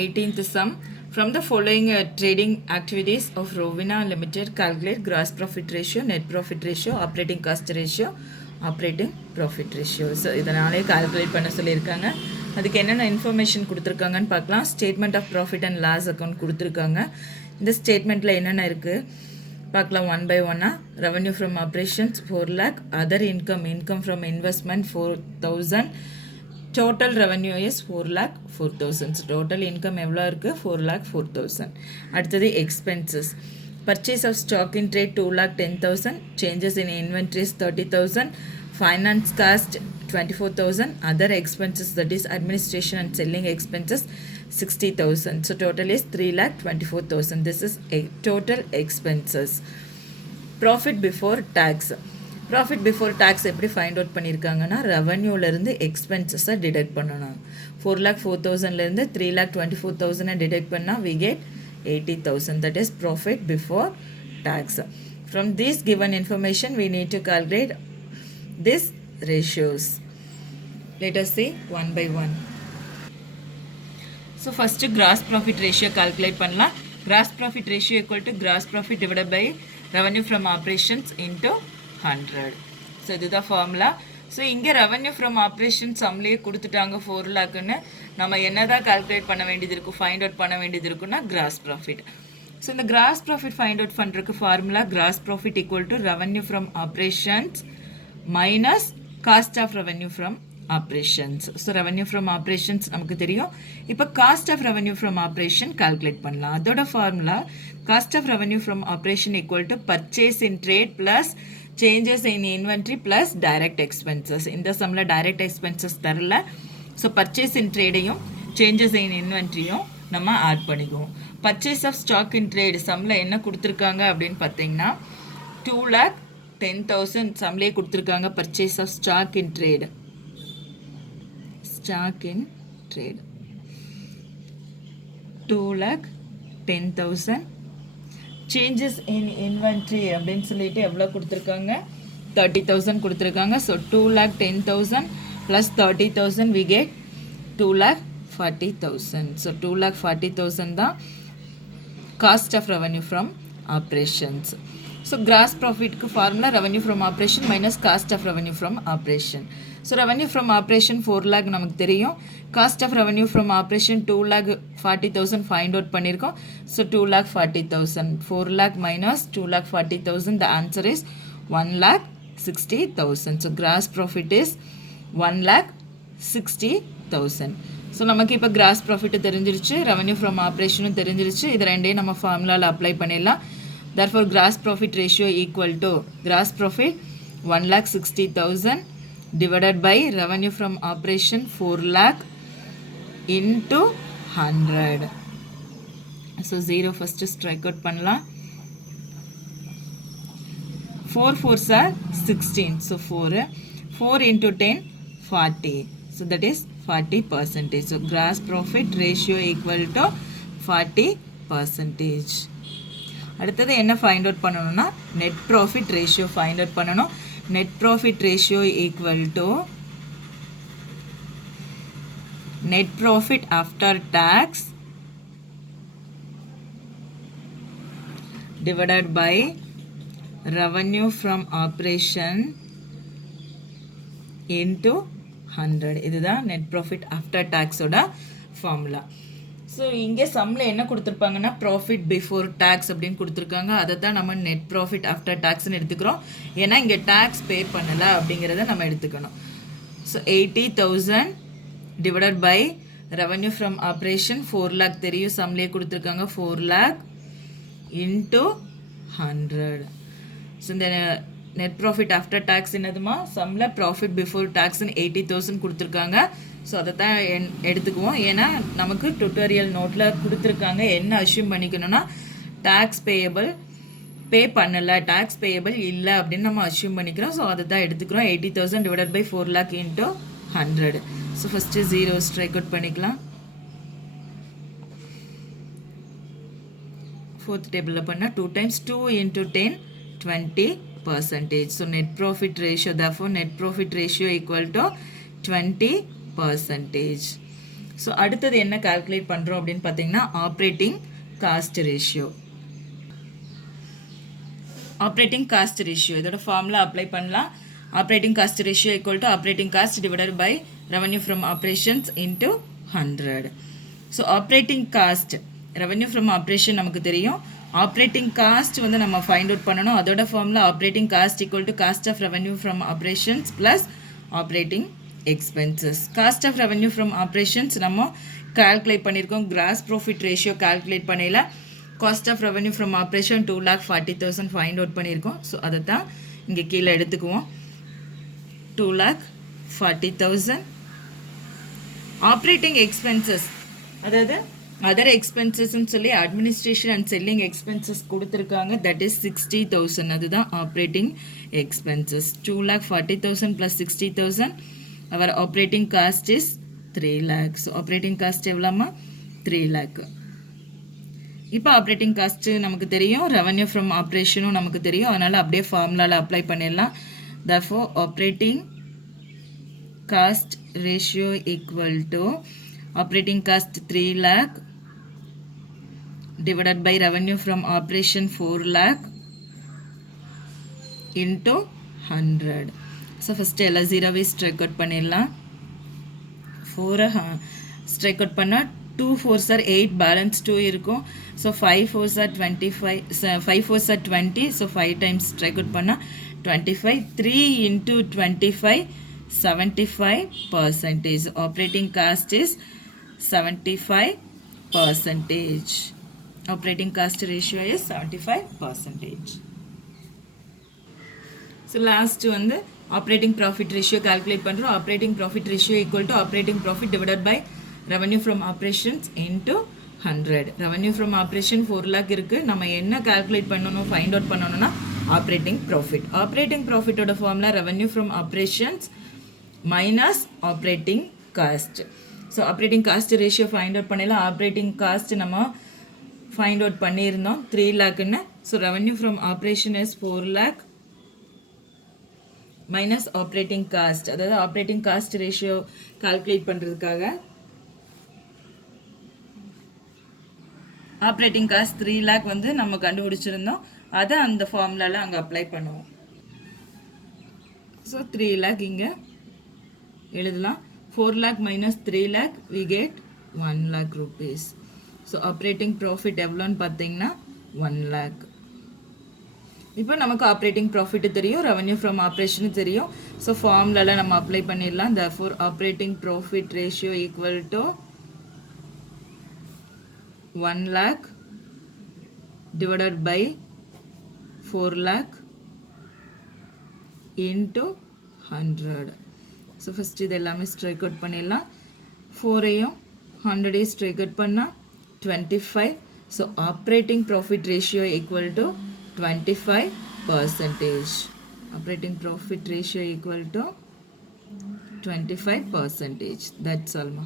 18th sum. From the following trading activities of Rovina Limited, calculate gross profit ratio, net profit ratio, operating cost ratio, operating profit ratio. So இதனாலே calculate பண்ண சொல்லியிருக்காங்க. அதுக்கு என்னென்ன information கொடுத்துருக்காங்கன்னு பார்க்கலாம். Statement of profit and loss account கொடுத்துருக்காங்க. இந்த ஸ்டேட்மெண்ட்டில் என்னென்ன இருக்குது பார்க்கலாம் ஒன் பை ஒன்னாக. Revenue from operations 4 lakh, other income from investment 4,000. Total revenue is 4,04,000. So total income எவ்வளோ இருக்குது 4,04,000. அடுத்தது expenses. Purchase of stock in trade 2,10,000. Changes in inventories 30,000. Finance cost 24,000. Other expenses, that is administration and selling expenses 60,000. So total is 3,24,000. This is a total expenses. Profit before tax. Profit before tax எப்படி find out பண்ணியிருக்காங்கன்னா ரெவன்யூலேருந்து எக்ஸ்பென்சஸை detect பண்ணணும். 4,04,000லேருந்து 3,24,000 detect பண்ணால் we get 80,000. That is profit before tax. From this given information we need to calculate this ratios. Let us see one by one. So first gross profit ratio calculate பண்ணலாம். Gross profit ratio equal to gross profit divided by revenue from operations into 100. So இதுதான் formula. So இங்கே revenue from operation சம்லேயே கொடுத்துட்டாங்க 4 lakhன்னு. நம்ம என்ன தான் calculate பண்ண வேண்டியது இருக்கும், ஃபைண்ட் அவுட் பண்ண வேண்டியது இருக்குன்னா கிராஸ் ப்ராஃபிட். ஸோ இந்த கிராஸ் ப்ராஃபிட் ஃபைண்ட் அவுட் பண்ணுறதுக்கு formula gross profit equal to revenue from operations minus cost of revenue from operations. So revenue from operations நமக்கு தெரியும். இப்போ cost of revenue from operation calculate பண்ணலாம். அதோட formula cost of revenue from operation equal to purchase in trade plus changes in inventory plus direct expenses. இந்த சம்மில் direct expenses தரல. So purchase in tradeயும் changes in inventoryயும் நம்ம add பண்ணிக்குவோம். purchase of stock in trade சம்மில் என்ன கொடுத்துருக்காங்க அப்படின்னு பார்த்தீங்கன்னா 2,10,000 சம்மிலே கொடுத்துருக்காங்க. purchase of stock in trade 2,10,000. Changes in inventory அப்படின்னு சொல்லிட்டு எவ்வளோ கொடுத்துருக்காங்க 30,000 கொடுத்துருக்காங்க. So 2,10,000 plus 30,000 we get 2,40,000. So 2,40,000 தான் cost of revenue from operations. So gross ப்ராஃபிட்க்கு formula revenue from operation minus cost of revenue from operation. So revenue from operation 4 lakh நமக்கு தெரியும். Cost of revenue from operation 2,40,000 find out பண்ணியிருக்கோம். So 2,40,000. 4 lakh minus 2,40,000. The answer is 1,60,000. So gross profit is 1,60,000. So நமக்கு இப்போ cross profit தெரிஞ்சிருச்சு, revenue from ஆப்ரேஷனும் தெரிஞ்சிருச்சு. இது ரெண்டையும் நம்ம ஃபார்முலாவில் அப்ளை பண்ணிடலாம். therefore gross profit ratio equal to gross profit 1,60,000 divided by revenue from operation 4 lakh into 100. so 0 first strike out பண்ணலாம். 4 4s are 16. so 4 into 10 40. so that is 40%. so gross profit ratio equal to 40%. அடுத்தது என்ன find out பண்ணணும்னா net profit ratio find out பண்ணணும். Net profit ratio equal to net profit after tax divided by revenue from operation into 100. இதுதான் net profit after டேக்ஸோட formula. So இங்கே சம்மில் என்ன கொடுத்துருப்பாங்கன்னா profit before tax அப்படின்னு கொடுத்துருக்காங்க. அதை தான் நம்ம நெட் ப்ராஃபிட் ஆஃப்டர் டேக்ஸ்ன்னு எடுத்துக்கிறோம். ஏன்னா இங்கே டேக்ஸ் பே பண்ணலை அப்படிங்கிறத நம்ம எடுத்துக்கணும். So 80,000 divided by revenue from operation 4 lakh தெரியும், சம்லேயே கொடுத்துருக்காங்க 4 lakh இன்ட்டு 100. ஸோ இந்த நெட் ப்ராஃபிட் ஆஃப்டர் டேக்ஸ் என்னதுமா சம்மில் ப்ராஃபிட் பிஃபோர் டேக்ஸ்ன்னு 80,000 கொடுத்துருக்காங்க. ஸோ அதை தான் எடுத்துக்குவோம். ஏன்னா நமக்கு டுட்டோரியல் நோட்டில் கொடுத்துருக்காங்க. என்ன அஷ்யூம் பண்ணிக்கணும்னா டேக்ஸ் பேயபிள் பே பண்ணலை, டேக்ஸ் பேயபிள் இல்லை அப்படின்னு நம்ம அஷ்யூம் பண்ணிக்கிறோம். ஸோ அதை தான் எடுத்துக்கிறோம். 80,000 divided by 4 lakh into 100. So first 0 strike out பண்ணிக்கலாம். 4th டேபிளில் பண்ணால் 2 times 2 into 10 20%. So net profit ratio therefore net profit ratio equal to 20%. So அடுத்தது என்ன கால்குலேட் பண்ணுறோம் அப்படின்னு பார்த்தீங்கன்னா operating cost ratio. Operating cost ratio இதோட ஃபார்முலா அப்ளை பண்ணலாம். Operating cost ratio equal to operating cost divided by revenue from operations into 100. So operating cost revenue from operation நமக்கு தெரியும். Operating cost வந்து நம்ம ஃபைண்ட் அவுட் பண்ணணும். அதோட formula operating cost equal to cost of revenue from operations plus operating expenses. Cost of revenue from operations நம்ம calculate பண்ணியிருக்கோம். Gross profit ratio calculate பண்ணையில் cost of revenue from operation 2,40,000 find out பண்ணியிருக்கோம். So அதை தான் இங்கே கீழே எடுத்துக்குவோம். 2,40,000. Operating expenses அதாவது அதர் எக்ஸ்பென்சஸ்ன்னு சொல்லி அட்மினிஸ்ட்ரேஷன் அண்ட் செல்லிங் எக்ஸ்பென்சஸ் கொடுத்துருக்காங்க. That is 60,000. அதுதான் operating expenses. 2,40,000 plus 60,000. Our operating cost is 3 lakh. So operating cost எவ்வளோமா 3 lakh. இப்போ ஆப்ரேட்டிங் காஸ்ட்டு நமக்கு தெரியும், ரெவன்யூ ஃப்ரம் ஆப்ரேஷனும் நமக்கு தெரியும். அதனால் அப்படியே ஃபார்முலாவில் அப்ளை பண்ணிடலாம். therefore operating cost ratio equal to operating cost 3 lakh divided by revenue from operation 4 lakh into 100. So first எல்லா 0 strike out பண்ணிடலாம். 4 strike out பண்ணால் 2 4s are 8, balance 2 இருக்கும். So 5 4s are 25, 5 4s are 20. So 5 times strike out பண்ணால் 25. 3 into 25 75%. Operating cost is 75%. Operating cost ratio is 75%. So last வந்து operating profit ratio calculate பண்ணுறோம். operating profit ratio equal to operating profit divided by revenue from operations into 100. revenue from operation 4 lakh இருக்குது. நம்ம என்ன calculate பண்ணணும் find out பண்ணணும்னா operating profit. operating profit ஓட formula revenue from operations minus operating cost. So operating cost ratio find out பண்ணிடலாம். Operating cost நம்ம find out பண்ணியிருந்தோம் 3 lakhன்னு. So revenue from operation is 4 lakh minus operating cost. அதாவது operating cost ratio calculate பண்ணுறதுக்காக operating cost 3 lakh வந்து நம்ம கண்டுபிடிச்சிருந்தோம். அதை அந்த ஃபார்முலாவில் அங்கே அப்ளை பண்ணுவோம். ஸோ 3 lakh இங்கே எழுதலாம். 4 lakh minus 3 lakh we get 1 lakh rupees. So operating profit எவ்வளோன்னு பார்த்தீங்கன்னா 1 lakh. இப்போ நமக்கு ஆப்ரேட்டிங் ப்ராஃபிட் தெரியும், ரெவன்யூ ஃப்ரம் ஆப்ரேஷனு தெரியும். ஸோ ஃபார்முலாவில் நம்ம அப்ளை பண்ணிடலாம். therefore operating profit ratio equal to 1 lakh divided by 4 lakh into 100. So first இது எல்லாமே ஸ்ட்ரைக் அவுட் பண்ணிடலாம். 4ஐயும் 100ஐயும் ஸ்ட்ரைக் அவுட் பண்ணால் 25. So operating profit ratio equal to 25%. Operating profit ratio equal to 25%. That's ஆல்மா.